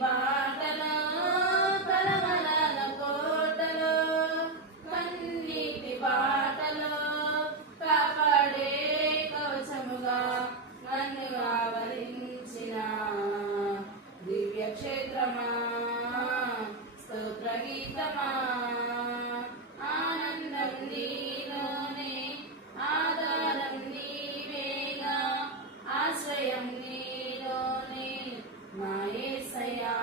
బాటలో కలవరాల కోటలో కన్నీటి బాటలో కాపాడే కవచముగా నన్ను ఆవరించిన దివ్య క్షేత్రమా స్తోత్ర గీతమా ఆనందం నీలోనే ఆధారం నీవేగా ఆశ్రయం నీలోనే నా యేసయ్యా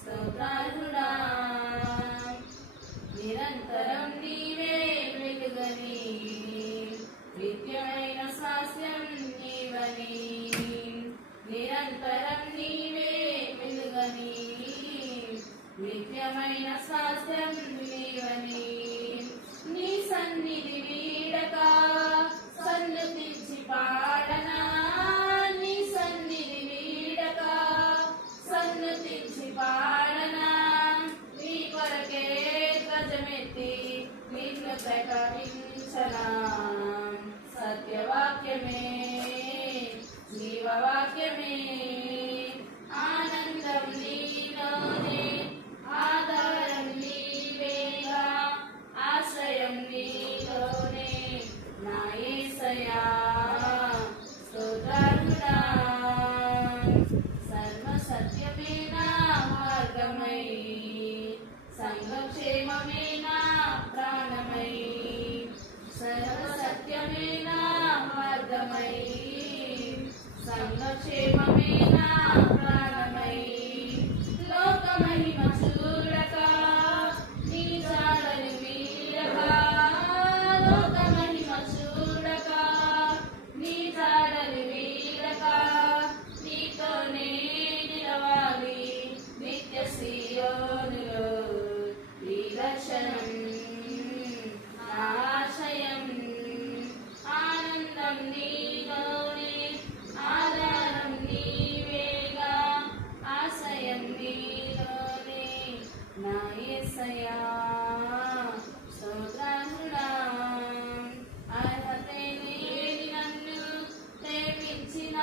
స్తోత్రార్హుడా నిరంతరం నీవే వెలుగని నిత్యమైన స్వాస్థ్యం నీవని నిరంతరం నీవే వెలుగని నిత్యమైన స్వాస్థ్యం నీవని నీ సన్నిధి వీడక సన్నుతించి పాడనా నీ సన్నిధి వీడక సన్నుతించి పాడనా నీ కొరకే గజమెత్తి నిన్ను ప్రకటించనా సత్యవాక్యమే జీవవాక్యమే ఆనందం నీలోనే ఆధారం నీవేగా ఆశ్రయం నీలోనే నా యేసయ్యా స్తోత్రార్హుడా సర్వ సత్యమే నా మార్గమై సంఘక్షేమమే నా ప్రాణమై సర్వ సత్యమే నా మార్గమై సంఘక్షేమమే నా ప్రాణమై లోక మహిమ చూడక నీ జాడలు వీడక లోక మహిమ చూడక నీ జాడలు వీడక నీతోనే నిలవాలి నిత్య సియోనులో ఈ దర్శనం ఆశయం ఆనందం నీలోనే ఆధారం నీవేగా ఆశయం నీలోనే నా యేసయ్యా స్తోత్రార్హుడా అర్హతే లేని నన్ను ప్రేమించిన